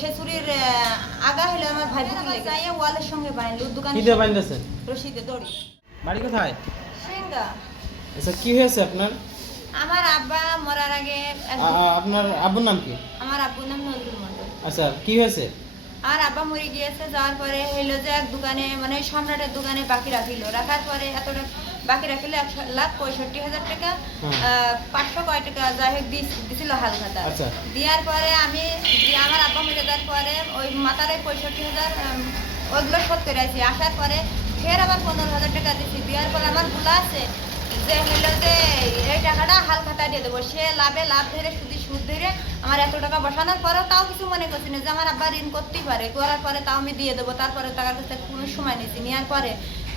সে চুরির আগা হলো আমার ভাই যাইয়ে ওয়ালের সঙ্গে বাইনলো দোকানে। কি দিয়ে বাইন্দেছে? রশিদে দড়ি। বাড়ি কোথায়? সিংহা। আচ্ছা, কি হয়েছে আপনার? আমার আব্বা মরার আগে আপনার আব্বুর নাম কি? আমার আব্বুর নাম নজরুল মন্ডল। আচ্ছা, কি হয়েছে? আর আব্বা মরে গিয়েছে, যাওয়ার পরে হইলো যে এক দোকানে মানে সম্রাটের দোকানে বাকি রাখিল, রাখার পরে এতটা বাকি রাখিল 1,65,000 টাকা, 500 কয় টাকা যাই হোক দিছিল হালখাতা। আচ্ছা। দেওয়ার পরে আমি আমার আব্বা মরে যাওয়ার পরে ওই মাতার 65,000 ওইগুলো শোধ করে আসি। আসার পরে ফের আবার 15,000 টাকা দিচ্ছি। দেওয়ার পরে আমার ভুলা আছে যে হইলো যে এই টাকাটা হালখাতা দিয়ে দেবো। সে লাভ ধরে সুদ ধরে আমার এত টাকা বসানোর পরেও তাও কিছু মনে করছি না যে আমার আব্বা ঋণ করতেই পারে, করার পরে তাও আমি দিয়ে দেবো। তারপরে টাকার কাছে কোনো সময় নিয়েছি, নেওয়ার পরে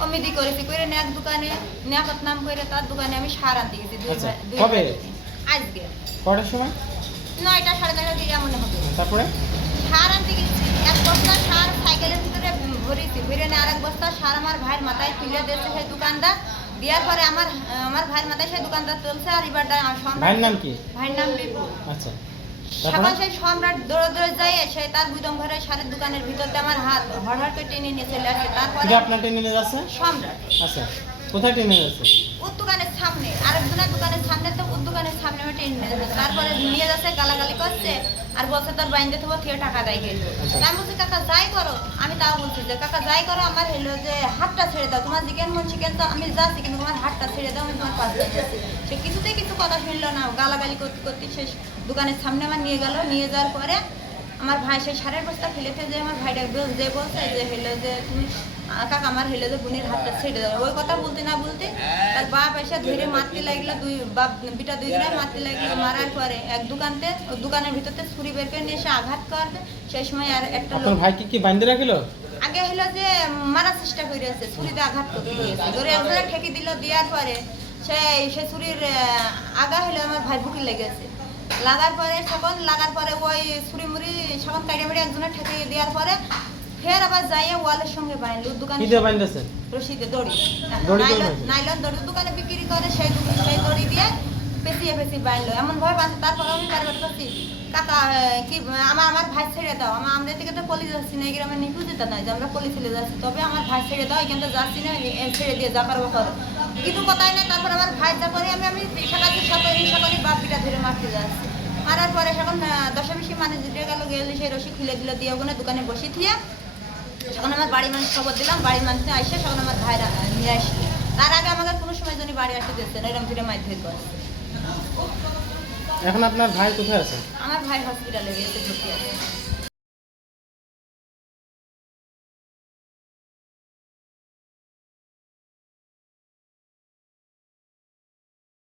অমিদি করেছি করে এক দোকানে নিয়াকত নাম করে তার দোকানে আমি সার আনতে গেছি। কবে? আজকে কটার সময়? 9টা 9:30 দিকে মনে হবে। তারপরে সার আনতে গেছি, এক বস্তা সার সাইকেলের ভিতরে ভরেছি, ভরে নিয়ে আরেক বস্তা সার আমার ভাইয়ের মাথায় তুলে দিয়েছে সেই দোকানদার। দেওয়ার পরে আমার ভাইয়ের মাথায় সেই দোকানদার চলছে। আর এবার ভাইয়ের নাম কি? ভাইয়ের নাম বিপুল। আচ্ছা, সকাল সেই সম্রাট দৌড়ে যায় সে তার গুদম ঘরে সারের দোকানের ভিতরতে আমার হাত হড়হড় করে টেনে নিয়ে চলে আসে। তারপরে আপনার টেনে নিয়ে যাচ্ছে? সম্রাট। আচ্ছা, কোথায় টেনে নিয়ে যাচ্ছে? ওর দোকানের সামনে, আরেকজনের দোকানের সামনে, তো ওর দোকানের সামনে আমি টেনে নিয়ে যাচ্ছে। তারপরে নিয়ে যাচ্ছে, গালাগালি করছে আর বলছে তোর বাইন্দে থাকবো, থেকে টাকা দেয় গেল। আমি বলছি কাকা যাই করো, আমি তাও বলছি যে কাকা যাই করো, আমার হলো যে হাতটা ছেড়ে দাও, তোমার চিকেন মন চিকেন তো আমি যাচ্ছি, কিন্তু তোমার হাতটা ছেড়ে দাও, আমি তোমার পাশে যাচ্ছি। সে কিছুতেই কিছু কথা শুনলো না, গালাগালি করতে করতে সেই দোকানের সামনে আমার নিয়ে গেল। নিয়ে যাওয়ার পরে আমার ভাই সেই সারের বস্তা ফেলেছে যে আমার ভাইটা যে বলছে যে হইলো যে তুমি কাকা আমার হইলো যে বোনের হাতটা ছেড়ে দেবে। ওই কথা বলতে না বলতে তার বাপ এসে ধরে মারতে লাগলো, দুই বাপ বিটা দুইজনে মারতে লাগলো। মারার পরে এক দোকানের ভিতরতে ছুরি বের করে নিয়ে এসে আঘাত করবে। সেই সময় আর একটা লোক ভাই কি বাইন্ধে রাখিল? আগে হইলো যে মারার চেষ্টা করেছে, ছুরিতে আঘাত করতে দিয়েছে, ধরে একজনে ঠেকে দিল। দেওয়ার পরে সে ছুরির আগা হইলো আমার ভাই বুকে লেগেছে। লাগার পরে ওই ছুরি মুড়ি সখন কাইটে মেরে একজনে ঠেকে দেওয়ার পরে ফের আবার যাইয়ে ওয়ালের সঙ্গে বাইনলো দোকানে। কি দিয়ে বাইন্দেছে? রশিদে দড়ি। দড়ি নাইলন দড়ি দোকানে বিক্রি করে, সেই দড়ি দিয়ে পেঁচিয়ে বাইনলো এমন ভাবে বাঁধে। তারপরে আমি বারবার করছি কাকা কি আমার ভাই ছেড়ে দাও, আমাদের থেকে তো পলি যাচ্ছি না, এই গ্রামে নিখুঁজিতা নাই যে আমরা পলি ছেড়ে যাচ্ছি, তবে আমার ভাই ছেড়ে দাও, এখানে তো যাচ্ছি না, ছেড়ে দিয়ে যা করবো করো, কিন্তু কথাই নাই। তারপর আমার ভাই যা করে আমি রিক্সা করি বাপ বিটা ধরে মারতে যাচ্ছি। মারার পরে যখন 10-20 মানুষ দিতে গেলে সেই রশি খুলে দিল, দিয়ে ওখানে দোকানে বসে দিয়ে যখন আমার বাড়ির মানুষ খবর দিলাম, বাড়ির মানুষ আসে তখন আমার ভাইরা নিয়ে আসলো। তার আগে আমাদের কোনো সময় জন্য বাড়ি আসতে দিচ্ছে না, এরকম ধরে মারধর করে। এখন আপনার ভাই কোথায় আছে? আমার ভাই হসপিটালে গিয়েছে, ভর্তি আছে।